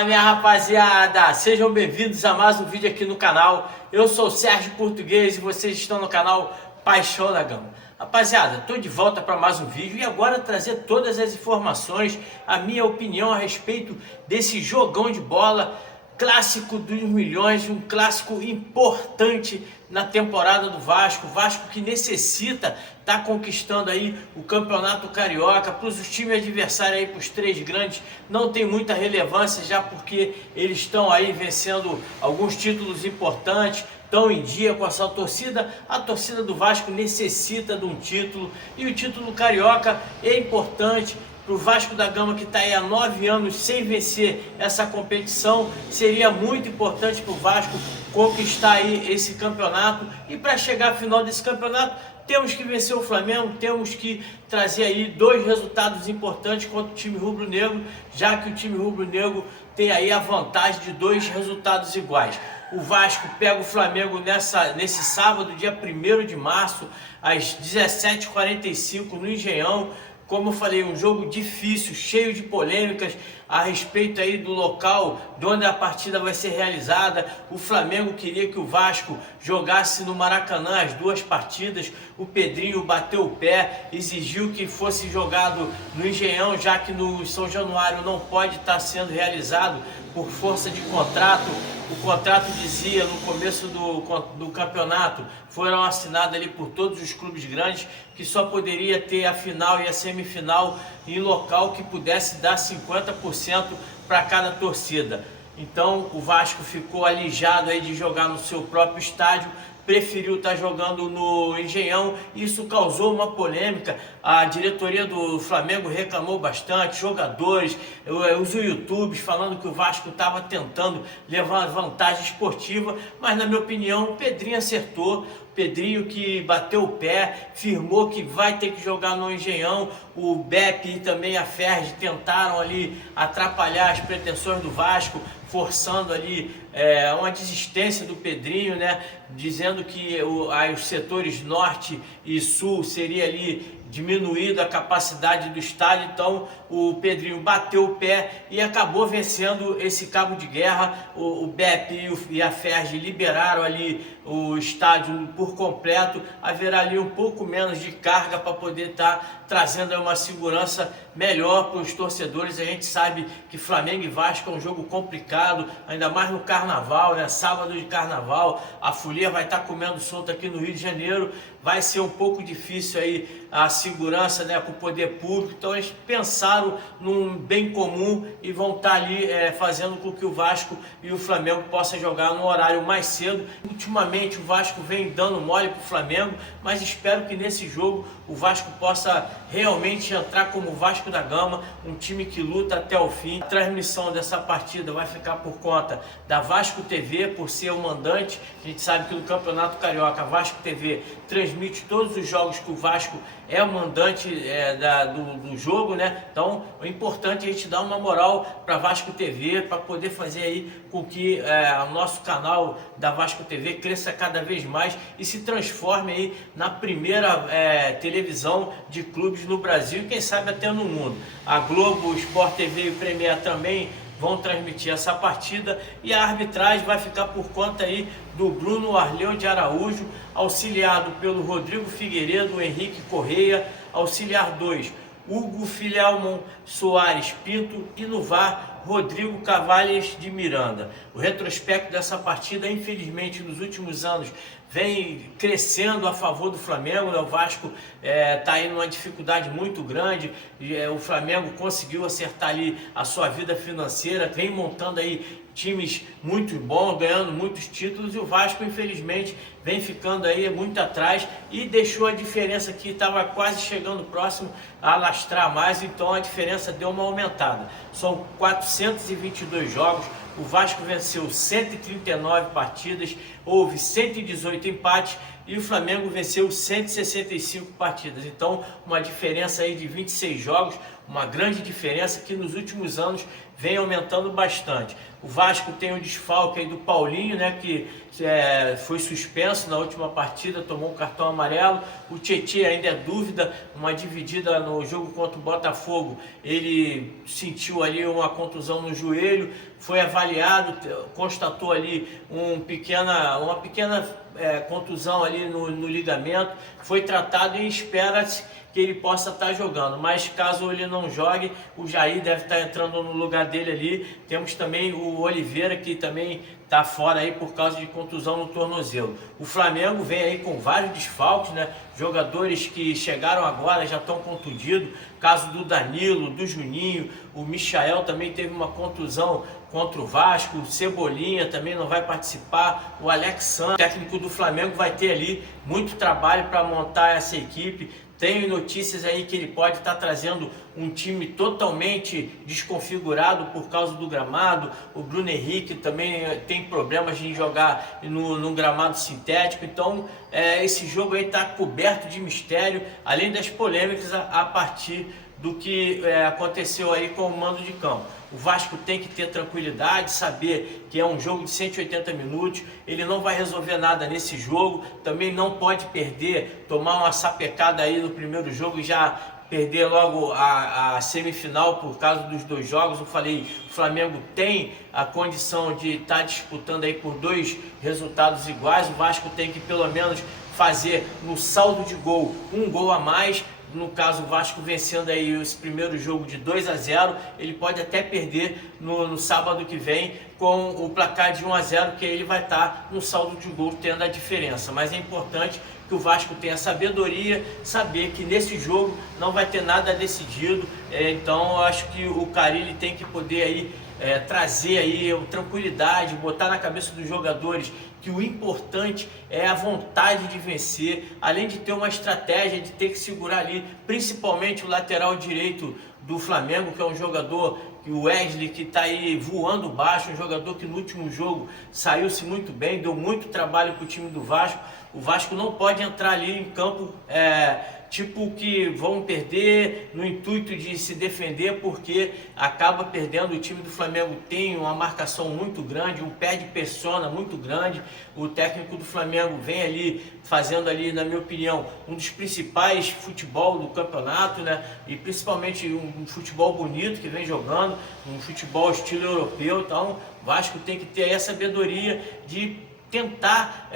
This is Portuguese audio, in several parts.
Fala, minha rapaziada, sejam bem-vindos a mais um vídeo aqui no canal. Eu sou o Sérgio Português e vocês estão no canal Paixão da Gama. Rapaziada, estou de volta para mais um vídeo e agora trazer todas as informações, a minha opinião a respeito desse jogão de bola, clássico dos milhões, um clássico importante na temporada do Vasco. Vasco que necessita estar conquistando aí o Campeonato Carioca. Para os times adversários aí, para os três grandes, não tem muita relevância, já porque eles estão aí vencendo alguns títulos importantes, estão em dia com essa torcida. A torcida do Vasco necessita de um título e o título carioca é importante. Para o Vasco da Gama, que está aí há 9 anos sem vencer essa competição, seria muito importante para o Vasco conquistar aí esse campeonato. E para chegar à final desse campeonato, temos que vencer o Flamengo, temos que trazer aí 2 resultados importantes contra o time rubro-negro, já que o time rubro-negro tem aí a vantagem de 2 resultados iguais. O Vasco pega o Flamengo nesse sábado, dia 1º de março, às 17h45 no Engenhão. Como eu falei, um jogo difícil, cheio de polêmicas a respeito aí do local de onde a partida vai ser realizada. O Flamengo queria que o Vasco jogasse no Maracanã as 2 partidas. O Pedrinho bateu o pé, exigiu que fosse jogado no Engenhão, já que no São Januário não pode estar sendo realizado por força de contrato. O contrato dizia no começo do campeonato, foram assinados ali por todos os clubes grandes, que só poderia ter a final e a semifinal em local que pudesse dar 50% para cada torcida. Então o Vasco ficou alijado aí de jogar no seu próprio estádio, preferiu estar jogando no Engenhão. Isso causou uma polêmica. A diretoria do Flamengo reclamou bastante, jogadores, os YouTubes falando que o Vasco estava tentando levar vantagem esportiva, mas na minha opinião o Pedrinho acertou. Pedrinho que bateu o pé, firmou que vai ter que jogar no Engenhão. O Beppe e também a Ferdi tentaram ali atrapalhar as pretensões do Vasco, forçando ali uma desistência do Pedrinho, né? Dizendo que os setores norte e sul seria ali diminuída a capacidade do estádio. Então o Pedrinho bateu o pé e acabou vencendo esse cabo de guerra. O Beppe e a Ferdi liberaram ali o estádio por completo. Haverá ali um pouco menos de carga para poder estar trazendo uma segurança melhor para os torcedores. A gente sabe que Flamengo e Vasco é um jogo complicado, ainda mais no Carnaval, né? Sábado de Carnaval, a folia vai estar comendo solto aqui no Rio de Janeiro. Vai ser um pouco difícil aí a segurança, né, para o poder público. Então eles pensaram num bem comum e vão estar ali fazendo com que o Vasco e o Flamengo possam jogar no horário mais cedo. Ultimamente o Vasco vem dando mole para o Flamengo, mas espero que nesse jogo o Vasco possa realmente entrar como o Vasco da Gama, um time que luta até o fim. A transmissão dessa partida vai ficar por conta da Vasco TV, por ser o mandante. A gente sabe que no Campeonato Carioca a Vasco TV transmite todos os jogos que o Vasco é o mandante do jogo, né? Então é importante a gente dar uma moral para Vasco TV, para poder fazer aí com que o nosso canal da Vasco TV cresça cada vez mais e se transforme aí na primeira televisão de clubes no Brasil e quem sabe até no mundo. A Globo, o Sport TV e o Premier também vão transmitir essa partida e a arbitragem vai ficar por conta aí do Bruno Arleu de Araújo, auxiliado pelo Rodrigo Figueiredo, Henrique Correia, auxiliar 2, Hugo Filhelmon Soares Pinto e no VAR, Rodrigo Cavalles de Miranda. O retrospecto dessa partida, infelizmente, nos últimos anos, vem crescendo a favor do Flamengo, né? O Vasco está aí numa dificuldade muito grande. O Flamengo conseguiu acertar ali a sua vida financeira, vem montando aí times muito bons, ganhando muitos títulos, e o Vasco infelizmente vem ficando aí muito atrás e deixou a diferença que estava quase chegando próximo a alastrar mais. Então a diferença deu uma aumentada. São 422 jogos, o Vasco venceu 139 partidas, houve 118 empates e o Flamengo venceu 165 partidas. Então uma diferença aí de 26 jogos, uma grande diferença que nos últimos anos vem aumentando bastante. O Vasco tem o desfalque aí do Paulinho, né, que foi suspenso na última partida, tomou um cartão amarelo. O Tietê ainda é dúvida, uma dividida no jogo contra o Botafogo. Ele sentiu ali uma contusão no joelho, foi avaliado, constatou ali uma pequena contusão ali no ligamento, foi tratado e espera-se que ele possa estar jogando, mas caso ele não jogue, o Jair deve estar entrando no lugar dele ali. Temos também o Oliveira, que também está fora aí por causa de contusão no tornozelo. O Flamengo vem aí com vários desfalques, né? Jogadores que chegaram agora já estão contundidos, caso do Danilo, do Juninho, o Michael também teve uma contusão contra o Vasco, o Cebolinha também não vai participar, o Alexandre, técnico do Flamengo, vai ter ali muito trabalho para montar essa equipe. Tenho notícias aí que ele pode estar trazendo um time totalmente desconfigurado por causa do gramado. O Bruno Henrique também tem problemas de jogar no gramado sintético. Então esse jogo aí está coberto de mistério, além das polêmicas a partir do que aconteceu aí com o mando de campo. O Vasco tem que ter tranquilidade, saber que é um jogo de 180 minutos, ele não vai resolver nada nesse jogo, também não pode perder, tomar uma sapecada aí no primeiro jogo e já perder logo a semifinal por causa dos dois jogos. Eu falei, o Flamengo tem a condição de estar disputando aí por dois resultados iguais. O Vasco tem que pelo menos fazer no saldo de gol um gol a mais. No caso, o Vasco vencendo aí esse primeiro jogo de 2-0, ele pode até perder no sábado que vem com o placar de 1-0, que aí ele vai estar no saldo de gol tendo a diferença. Mas é importante que o Vasco tenha sabedoria, saber que nesse jogo não vai ter nada decidido. Então eu acho que o Carille tem que poder aí trazer aí tranquilidade, botar na cabeça dos jogadores que o importante é a vontade de vencer, além de ter uma estratégia de ter que segurar ali, principalmente o lateral direito do Flamengo, que é um jogador, que o Wesley, que está aí voando baixo, um jogador que no último jogo saiu-se muito bem, deu muito trabalho para o time do Vasco. O Vasco não pode entrar ali em campo tipo que vão perder no intuito de se defender, porque acaba perdendo. O time do Flamengo tem uma marcação muito grande, um pé de persona muito grande. O técnico do Flamengo vem ali fazendo ali, na minha opinião, um dos principais futebol do campeonato, né? E principalmente um futebol bonito que vem jogando, um futebol estilo europeu. Então o Vasco tem que ter aí a sabedoria de tentar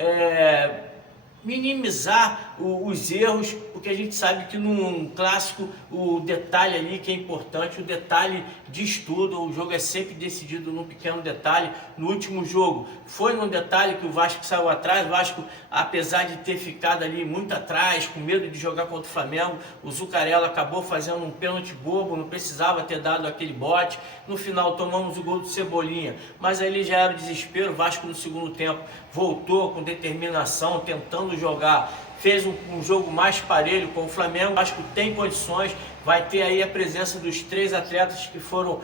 minimizar os erros, porque a gente sabe que num clássico o detalhe ali que é importante, o detalhe diz tudo. O jogo é sempre decidido num pequeno detalhe. No último jogo foi num detalhe que o Vasco saiu atrás. O Vasco, apesar de ter ficado ali muito atrás, com medo de jogar contra o Flamengo, o Zucarello acabou fazendo um pênalti bobo, não precisava ter dado aquele bote. No final tomamos o gol do Cebolinha, mas aí já era o desespero. O Vasco no segundo tempo voltou com determinação, tentando jogar, fez um jogo mais parelho com o Flamengo. O Vasco tem condições, vai ter aí a presença dos 3 atletas que foram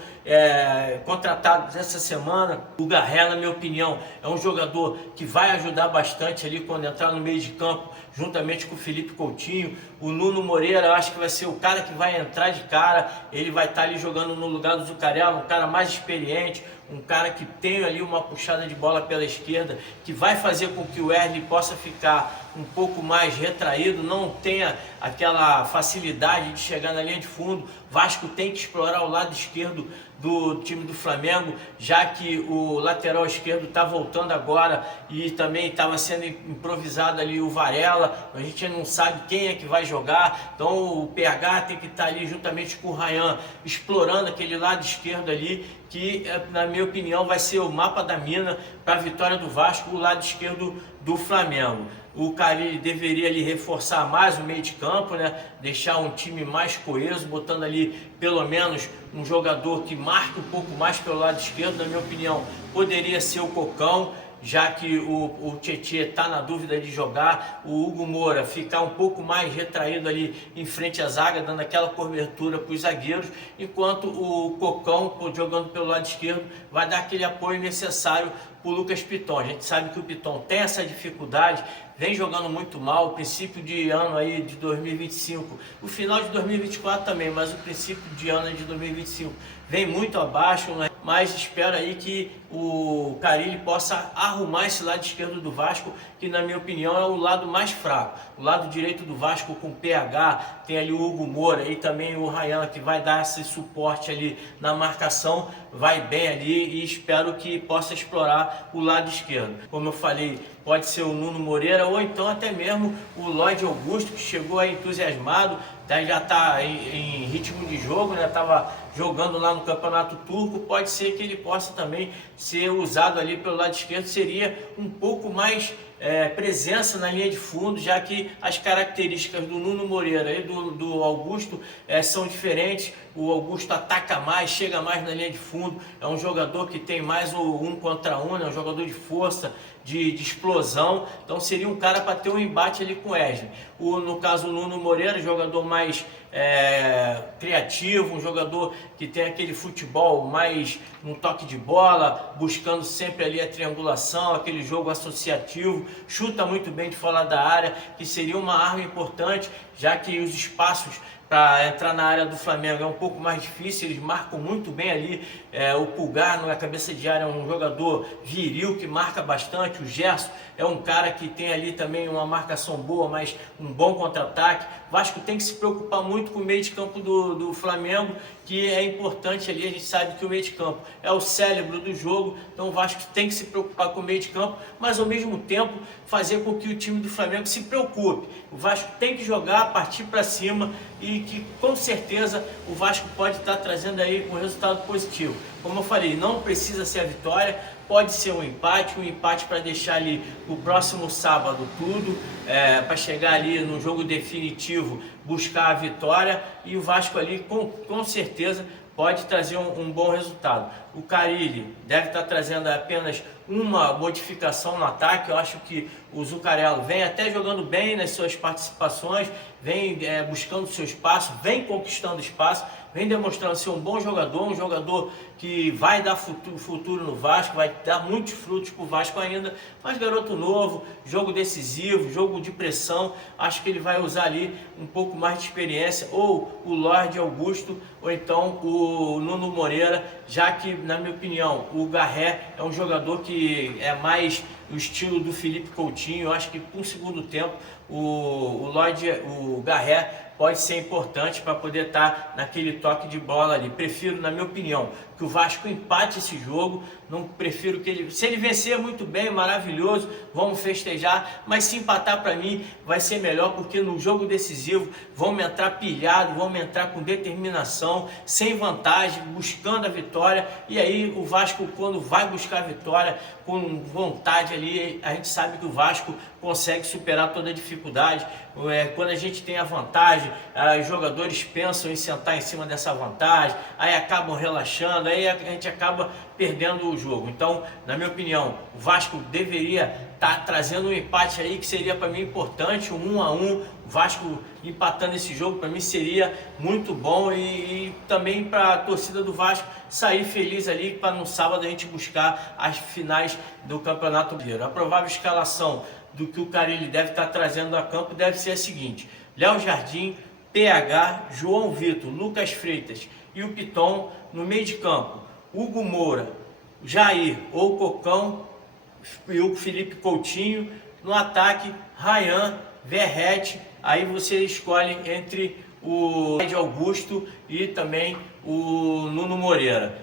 contratados essa semana. O Garré, na minha opinião, é um jogador que vai ajudar bastante ali quando entrar no meio de campo, juntamente com o Felipe Coutinho. O Nuno Moreira, eu acho que vai ser o cara que vai entrar de cara. Ele vai estar ali jogando no lugar do Zucarello, um cara mais experiente, um cara que tem ali uma puxada de bola pela esquerda, que vai fazer com que o Wesley possa ficar um pouco mais retraído, não tenha aquela facilidade de chegar na linha de fundo. Vasco tem que explorar o lado esquerdo do time do Flamengo, já que o lateral esquerdo está voltando agora e também estava sendo improvisado ali o Varela. A gente não sabe quem é que vai jogar, então o PH tem que estar ali juntamente com o Ryan, explorando aquele lado esquerdo ali, que na minha opinião vai ser o mapa da mina para a vitória do Vasco, o lado esquerdo do Flamengo. O Carille deveria ali reforçar mais o meio de campo, né? Deixar um time mais coeso, botando ali pelo menos um jogador que marque um pouco mais pelo lado esquerdo. Na minha opinião, poderia ser o Cocão, já que o Tietê está na dúvida de jogar. O Hugo Moura ficar um pouco mais retraído ali em frente à zaga, dando aquela cobertura para os zagueiros, enquanto o Cocão, jogando pelo lado esquerdo, vai dar aquele apoio necessário para o Lucas Piton. A gente sabe que o Piton tem essa dificuldade, vem jogando muito mal. O princípio de ano aí de 2025, o final de 2024 também, mas o princípio de ano de 2025 vem muito abaixo, né? mas espero aí que o Carille possa arrumar esse lado esquerdo do Vasco, que na minha opinião é o lado mais fraco. O lado direito do Vasco com PH, tem ali o Hugo Moura e também o Ryan, que vai dar esse suporte ali na marcação, vai bem ali, e espero que possa explorar o lado esquerdo. Como eu falei, pode ser o Nuno Moreira ou então até mesmo o Lloyd Augusto, que chegou aí entusiasmado, já está em ritmo de jogo, né? Estava jogando lá no Campeonato Turco. Pode ser que ele possa também ser usado ali pelo lado esquerdo, seria um pouco mais presença na linha de fundo, já que as características do Nuno Moreira e do Augusto são diferentes. O Augusto ataca mais, chega mais na linha de fundo, é um jogador que tem mais o 1 contra 1, é um jogador de força, de explosão, então seria um cara para ter um embate ali com o Wesley. No caso, o Nuno Moreira, jogador mais criativo, um jogador que tem aquele futebol mais um toque de bola, buscando sempre ali a triangulação, aquele jogo associativo, chuta muito bem de fora da área, que seria uma arma importante, já que os espaços para entrar na área do Flamengo é um pouco mais difícil. Eles marcam muito bem ali. O Pulgar na cabeça de área é um jogador viril que marca bastante. O Gerson é um cara que tem ali também uma marcação boa, mas um bom contra-ataque. O Vasco tem que se preocupar muito com o meio de campo do Flamengo, que é importante ali. A gente sabe que o meio de campo é o cérebro do jogo, então o Vasco tem que se preocupar com o meio de campo, mas ao mesmo tempo fazer com que o time do Flamengo se preocupe. O Vasco tem que jogar, partir para cima, e que com certeza o Vasco pode estar trazendo aí um resultado positivo. Como eu falei, não precisa ser a vitória, pode ser um empate para deixar ali o próximo sábado tudo, para chegar ali no jogo definitivo, buscar a vitória, e o Vasco ali com certeza pode trazer um bom resultado. O Carille deve estar trazendo apenas uma modificação no ataque. Eu acho que o Zuccarello vem até jogando bem nas suas participações, vem buscando seu espaço, vem conquistando espaço, vem demonstrando ser um bom jogador, um jogador que vai dar futuro no Vasco, vai dar muitos frutos para o Vasco ainda, mas garoto novo, jogo decisivo, jogo de pressão, acho que ele vai usar ali um pouco mais de experiência, ou o Lloyd Augusto, ou então o Nuno Moreira, já que, na minha opinião, o Garré é um jogador que é mais o estilo do Felipe Coutinho. Eu acho que para o segundo tempo o Garré pode ser importante para poder estar naquele toque de bola ali. Prefiro, na minha opinião, que o Vasco empate esse jogo. Não prefiro que ele... Se ele vencer, muito bem, maravilhoso, vamos festejar. Mas se empatar, para mim, vai ser melhor, porque no jogo decisivo vamos entrar pilhado, vamos entrar com determinação, sem vantagem, buscando a vitória. E aí o Vasco, quando vai buscar a vitória com vontade ali, a gente sabe que o Vasco consegue superar toda a dificuldade. Quando a gente tem a vantagem, os jogadores pensam em sentar em cima dessa vantagem, aí acabam relaxando, aí a gente acaba perdendo o jogo. Então, na minha opinião, o Vasco deveria estar trazendo um empate aí, que seria para mim importante, um 1 a 1. O Vasco empatando esse jogo para mim seria muito bom, e também para a torcida do Vasco sair feliz ali, para no sábado a gente buscar as finais do Campeonato Brasileiro. A provável escalação do que o Carille deve estar trazendo a campo deve ser a seguinte: Léo Jardim, PH, João Vitor, Lucas Freitas e o Piton. No meio de campo, Hugo Moura, Jair ou Cocão e o Felipe Coutinho. No ataque, Ryan, Verrete. Aí você escolhe entre o Lloyd Augusto e também o Nuno Moreira.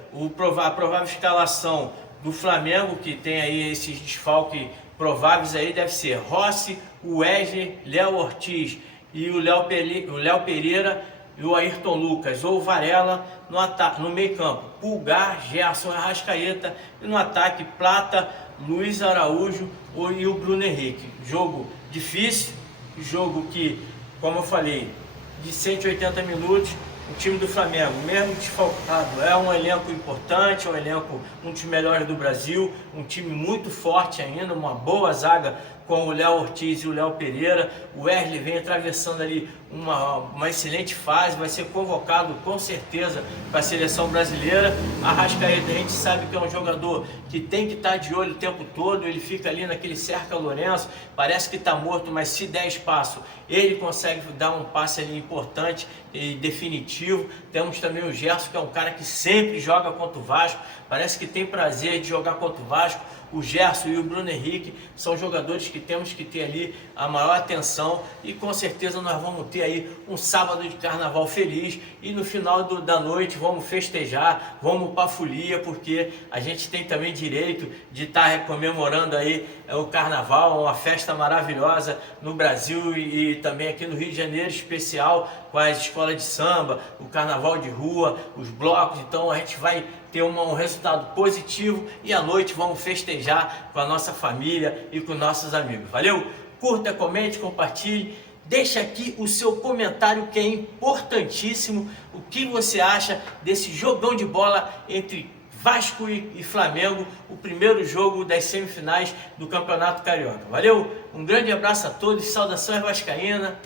A provável escalação do Flamengo, que tem aí esses desfalques prováveis aí, deve ser Rossi, o Wesley, Léo Ortiz e o Léo Pereira e o Ayrton Lucas ou Varela. No meio campo, Pulgar, Gerson, Arrascaeta, e no ataque, Plata, Luiz Araújo e o Bruno Henrique. Jogo difícil, jogo que, como eu falei, de 180 minutos. O time do Flamengo, mesmo desfalcado, é um elenco importante, é um elenco, um dos melhores do Brasil, um time muito forte ainda, uma boa zaga com o Léo Ortiz e o Léo Pereira. O Wesley vem atravessando ali uma excelente fase, vai ser convocado com certeza para a seleção brasileira. Arrascaeta, a gente sabe que é um jogador que tem que estar de olho o tempo todo, ele fica ali naquele cerca Lourenço, parece que está morto, mas se der espaço, ele consegue dar um passe ali importante e definitivo. positivo. Temos também o Gerson, que é um cara que sempre joga contra o Vasco, parece que tem prazer de jogar contra o Vasco. O Gerson e o Bruno Henrique são jogadores que temos que ter ali a maior atenção, e com certeza nós vamos ter aí um sábado de carnaval feliz, e no final da noite vamos festejar, vamos para a folia, porque a gente tem também direito de estar comemorando aí o carnaval, uma festa maravilhosa no Brasil e também aqui no Rio de Janeiro, especial com as escolas de samba, o carnaval de rua, os blocos. Então a gente vai ter um resultado positivo, e à noite vamos festejar com a nossa família e com nossos amigos. Valeu? Curta, comente, compartilhe, deixa aqui o seu comentário, que é importantíssimo. O que você acha desse jogão de bola entre Vasco e Flamengo, o primeiro jogo das semifinais do Campeonato Carioca? Valeu? Um grande abraço a todos, saudações vascaína.